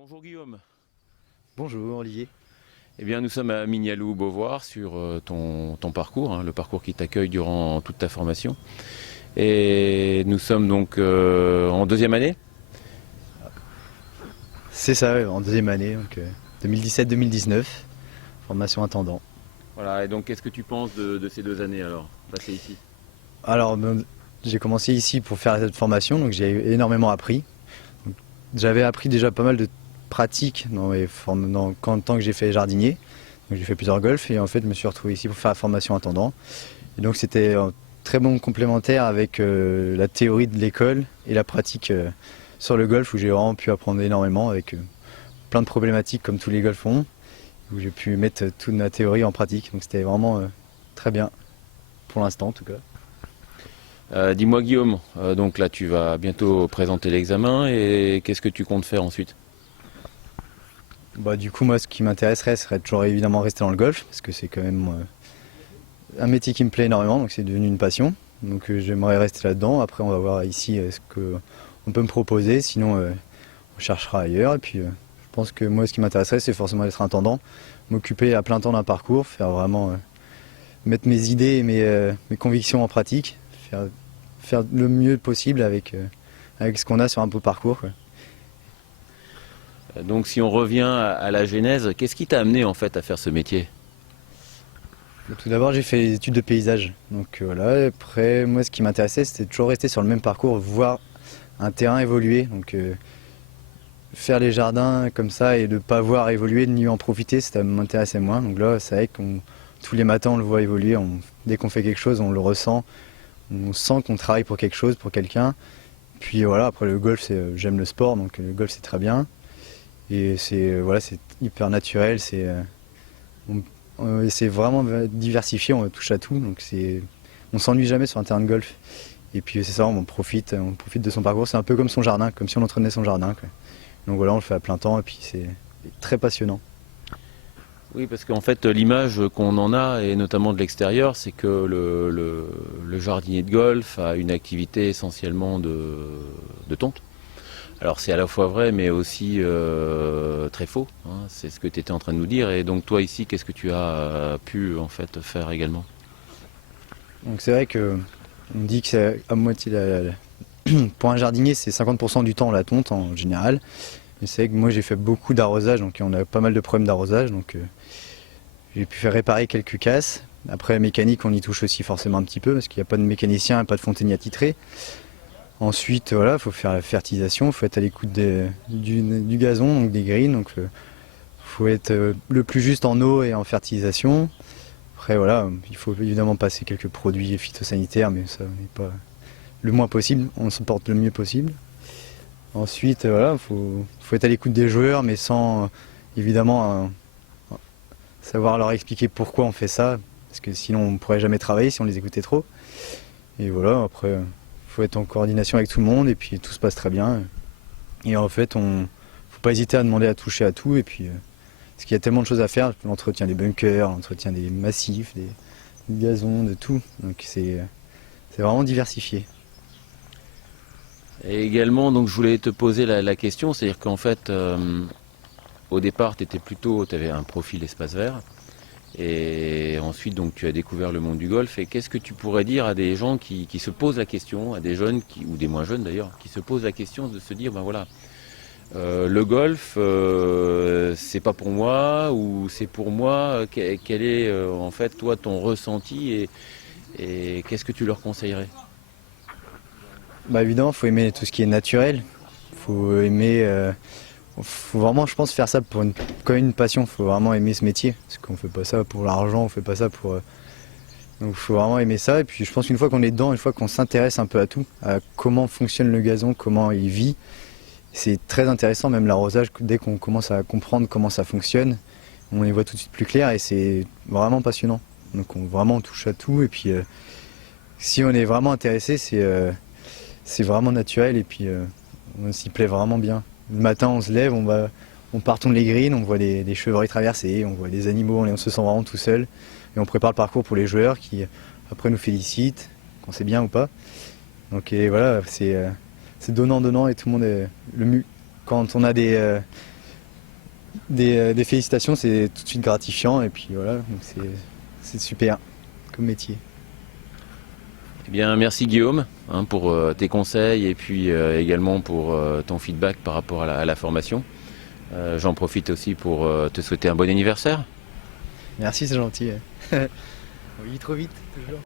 Bonjour Guillaume. Bonjour Olivier. Eh bien, nous sommes à Mignaloux-Beauvoir sur ton parcours, hein, le parcours qui t'accueille durant toute ta formation. Et nous sommes donc en deuxième année. C'est ça, ouais, en deuxième année, donc 2017-2019, formation intendant. Voilà, et donc qu'est-ce que tu penses de ces 2 années alors, passées ici? Alors, j'ai commencé ici pour faire cette formation, donc j'ai énormément appris. Donc, j'avais appris déjà pas mal de pratiques en tant que j'ai fait jardinier. Donc j'ai fait plusieurs golfs et en fait je me suis retrouvé ici pour faire la formation intendant. Et donc c'était un très bon complémentaire avec la théorie de l'école et la pratique sur le golf où j'ai vraiment pu apprendre énormément avec plein de problématiques comme tous les golfs ont, où j'ai pu mettre toute ma théorie en pratique. Donc c'était vraiment très bien, pour l'instant en tout cas. Dis-moi Guillaume, donc là tu vas bientôt présenter l'examen et qu'est-ce que tu comptes faire ensuite? Bah, du coup, moi, ce qui m'intéresserait serait toujours évidemment rester dans le golf, parce que c'est quand même un métier qui me plaît énormément, donc c'est devenu une passion. Donc j'aimerais rester là-dedans. Après, on va voir ici ce qu'on peut me proposer, sinon on cherchera ailleurs. Et puis je pense que moi, ce qui m'intéresserait, c'est forcément d'être intendant, m'occuper à plein temps d'un parcours, faire vraiment mettre mes idées et mes convictions en pratique, faire le mieux possible avec ce qu'on a sur un beau parcours, quoi. Donc si on revient à la genèse, qu'est-ce qui t'a amené en fait à faire ce métier? Tout d'abord, j'ai fait des études de paysage. Donc voilà, après, moi, ce qui m'intéressait, c'était de toujours rester sur le même parcours, voir un terrain évoluer. Donc faire les jardins comme ça et de ne pas voir évoluer, de mieux en profiter, ça m'intéressait moins. Donc là, c'est vrai que tous les matins, on le voit évoluer. Dès qu'on fait quelque chose, on le ressent. On sent qu'on travaille pour quelque chose, pour quelqu'un. Puis voilà, après le golf, j'aime le sport, donc le golf, c'est très bien. Et voilà, c'est hyper naturel, c'est vraiment diversifié, on touche à tout, donc on s'ennuie jamais sur un terrain de golf. Et puis c'est ça, on profite de son parcours, c'est un peu comme son jardin, comme si on entraînait son jardin, quoi. Donc voilà, on le fait à plein temps et puis c'est très passionnant. Oui, parce qu'en fait, l'image qu'on en a, et notamment de l'extérieur, c'est que le jardinier de golf a une activité essentiellement de tonte. Alors c'est à la fois vrai, mais aussi très faux, hein. C'est ce que tu étais en train de nous dire. Et donc toi ici, qu'est-ce que tu as pu en fait faire également? Donc c'est vrai que on dit que c'est à moitié pour un jardinier, c'est 50% du temps la tonte en général. Mais c'est vrai que moi j'ai fait beaucoup d'arrosage, donc on a pas mal de problèmes d'arrosage, donc j'ai pu faire réparer quelques casses. Après la mécanique, on y touche aussi forcément un petit peu, parce qu'il n'y a pas de mécanicien, pas de fontainier attitré. Ensuite, voilà, il faut faire la fertilisation, il faut être à l'écoute du gazon, donc des greens. Donc, faut être le plus juste en eau et en fertilisation. Après, voilà, il faut évidemment passer quelques produits phytosanitaires, mais ça n'est pas le moins possible, on se porte le mieux possible. Ensuite, voilà, faut être à l'écoute des joueurs, mais sans évidemment savoir leur expliquer pourquoi on fait ça, parce que sinon on ne pourrait jamais travailler si on les écoutait trop. Et voilà, après, faut être en coordination avec tout le monde, et puis tout se passe très bien. Et en fait, faut pas hésiter à demander à toucher à tout, et puis parce qu'il y a tellement de choses à faire, l'entretien des bunkers, l'entretien des massifs, du gazon, de tout. Donc c'est vraiment diversifié. Et également, donc je voulais te poser la question, c'est-à-dire qu'en fait, au départ, tu avais un profil espace vert, et ensuite donc tu as découvert le monde du golf. Et qu'est-ce que tu pourrais dire à des gens qui se posent la question, à des jeunes ou des moins jeunes d'ailleurs, qui se posent la question de se dire, ben voilà. Le golf, c'est pas pour moi ou c'est pour moi. Quel est en fait toi ton ressenti et qu'est-ce que tu leur conseillerais? Bah évidemment, faut aimer tout ce qui est naturel. Faut vraiment, je pense, faire ça comme une passion. Faut vraiment aimer ce métier, parce qu'on fait pas ça pour l'argent, on fait pas ça pour. Donc faut vraiment aimer ça. Et puis je pense qu'une fois qu'on est dedans, une fois qu'on s'intéresse un peu à tout, à comment fonctionne le gazon, comment il vit, c'est très intéressant. Même l'arrosage, dès qu'on commence à comprendre comment ça fonctionne, on y voit tout de suite plus clair et c'est vraiment passionnant. Donc vraiment on touche à tout et puis si on est vraiment intéressé, c'est vraiment naturel et puis on s'y plaît vraiment bien. Le matin on se lève, on part tourner les greens, on voit des chevreuils traverser, on voit des animaux, on se sent vraiment tout seul et on prépare le parcours pour les joueurs qui après nous félicitent, qu'on sait bien ou pas. Donc et voilà, c'est donnant donnant et tout le monde est quand on a des félicitations, c'est tout de suite gratifiant et puis voilà, donc c'est super comme métier. Eh bien, merci Guillaume pour tes conseils et puis également pour ton feedback par rapport à la formation. J'en profite aussi pour te souhaiter un bon anniversaire. Merci, c'est gentil. Oui, trop vite, toujours.